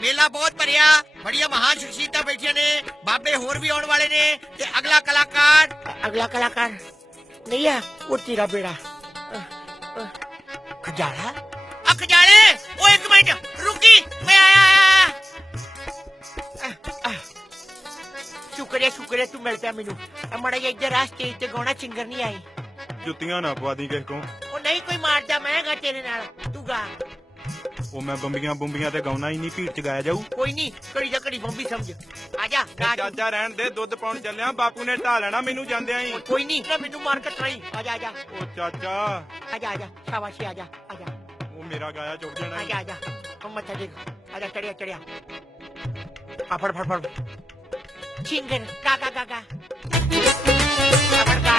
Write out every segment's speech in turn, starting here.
ਮੇਲਾ ਬਹੁਤ ਭਰਿਆ ਬੜੀਆਂ ਮਹਾਨ ਸ਼ਖਸੀਅਤਾਂ ਬੈਠੀਆਂ ਨੇ ਬਾਬੇ ਹੋਰ ਵੀ ਆਉਣ ਵਾਲੇ ਨੇ ਤੇ ਅਗਲਾ ਕਲਾਕਾਰ? ਅਗਲਾ ਕਲਾਕਾਰ ਨਹੀਂ ਆ ਉਹ ਤੇਰਾ ਬੇੜਾ। ਖਜਾਲਾ? ਆ ਖਜਾਲੇ ਓ ਇੱਕ ਮਿੰਟ ਰੁਕੀ ਮੈਂ ਆਇਆ ਆਇਆ ਆਇਆ। ਸ਼ੁਕਰ ਹੈ ਸ਼ੁਕਰ ਹੈ ਤੂੰ ਮਿਲ ਪਿਆ ਮੈਨੂੰ। ਆ ਮੜਾ ਜਿਹਾ ਇੱਧਰ ਆ ਸਟੇਜ ਤੇ ਗਾਉਣਾ ਸਿੰਗਰ ਨਹੀਂ ਆਈ। ਜੁੱਤੀਆਂ ਨਾ ਪਵਾ ਦੀ ਕਿਸੇ ਕੋ ਉਹ ਨਹੀਂ ਕੋਈ ਮਾਰਦਾ ਮੈਂ ਗਾ ਤੇਰੇ ਨਾਲ। ਤੂੰ ਗਾ। ਉਹ ਮੈਂ ਬੰਬੀਆਂ ਬੰਬੀਆਂ ਤੇ ਗਾਉਣਾ ਹੀ ਨਹੀਂ ਭੀੜ ਚ ਗਾਇਆ ਜਾਊ। ਕੋਈ ਨਹੀਂ ਘੜੀ ਦਾ ਘੜੀ ਬੰਬੀ ਸਮਝ। ਆ ਜਾ ਗਾ ਤੂੰ। ਚਾਚਾ ਰਹਿਣ ਦੇ ਦੁੱਧ ਪਾਉਣ ਚੱਲਿਆ ਬਾਪੂ ਨੇ ਢਾ ਲੈਣਾ ਮੈਨੂੰ ਜਾਂਦਿਆਂ ਹੀ। ਕੋਈ ਨਹੀਂ ਨਾ ਮੈਨੂੰ ਮਾਰ ਕੇ ਟਰਾਈ ਆ ਜਾ ਆ ਜਾ। ਉਹ ਚਾਚਾ। ਆ ਜਾ ਆ ਜਾ ਸ਼ਾਬਾਸ਼ੀ ਆ ਜਾ ਆ ਜਾ। ਉਹ ਮੇਰਾ ਗਾਇਆ ਚੁੱਕ ਜਾਣਾ ਆ ਈ। ਜਾ ਆ ਜਾ। ਹਮ ਮੱਥਾ ਟੇਕ। ਆ ਜਾ ਚੜਿਆ ਚੜਿਆ। ਆ ਫੜ ਫੜ ਫੜ। ਸਿੰਗਰ ਗਾ ਗਾ ਗਾ ਗਾ ਆ ਫੜ ਗਾ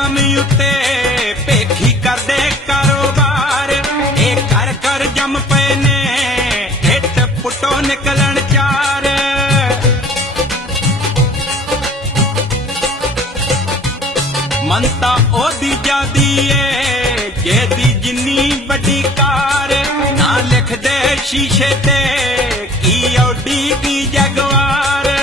ਨਾਮ ਉੱਤੇ ਭੇਖੀ ਕਰਦੇ ਕਾਰੋਬਾਰ। ਇਹ ਕਰ ਘਰ ਜੰਮ ਪਏ ਨੇ ਹਿੱਟ ਪੁੱਟੋ ਨਿਕਲਣ ਚਾਰ। ਮੰਤਾ ਉਹਦੀ ਜਾਦੀ ਏ, ਜਿਹਦੀ ਜਿੰਨੀ ਵੱਡੀ ਕਾਰ। ਨਾ ਲਿਖਦੇ ਸ਼ੀਸ਼ੇ ਤੇ, ਕੀ ਔਡੀ ਕੀ ਜਗਵਾਰ।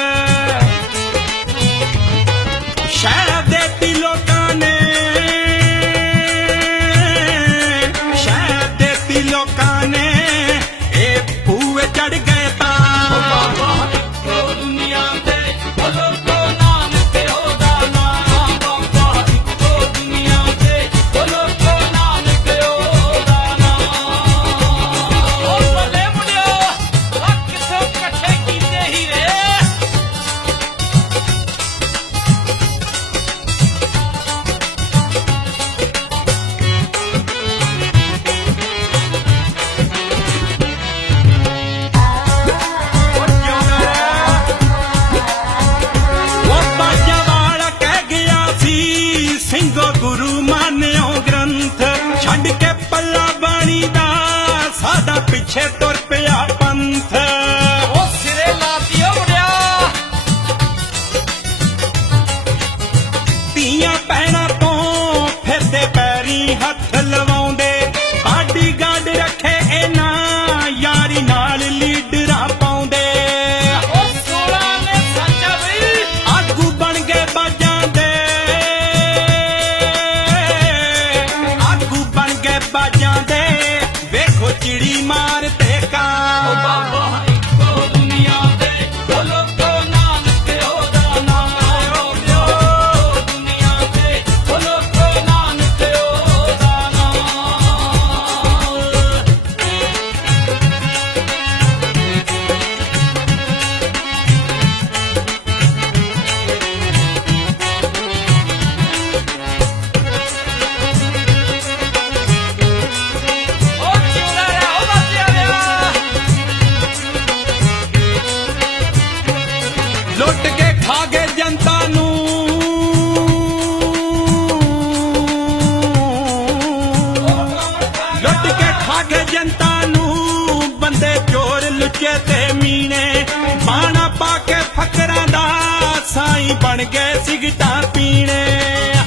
ਬਣ ਗਏ ਸਿਗਟਾਂ ਪੀਣੇ।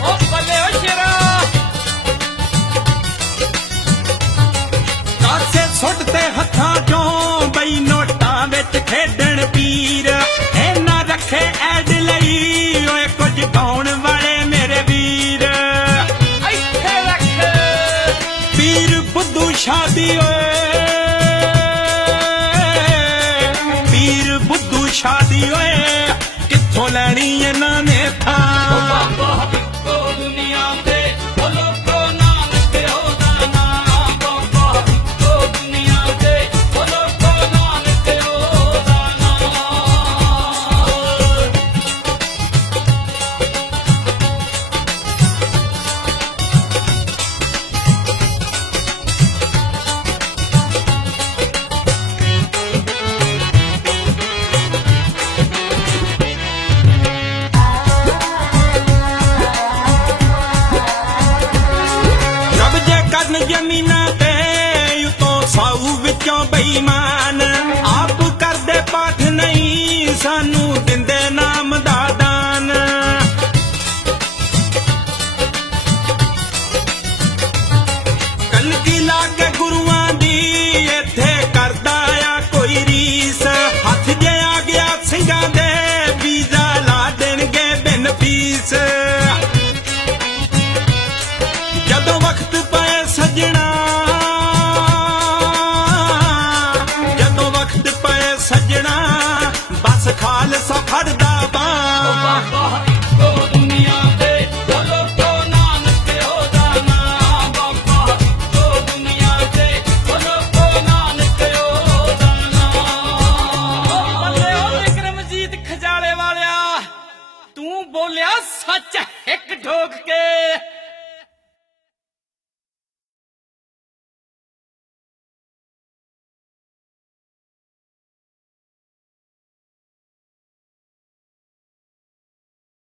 ਉਹ ਬੱਲੇ ਓ ਸ਼ੇਰਾ। ਕਾਸੇ ਸੁੱਟ ਤੇ ਹੱਥਾਂ ਚੋਂ My. ਖਾਲਸਾ ਫੜ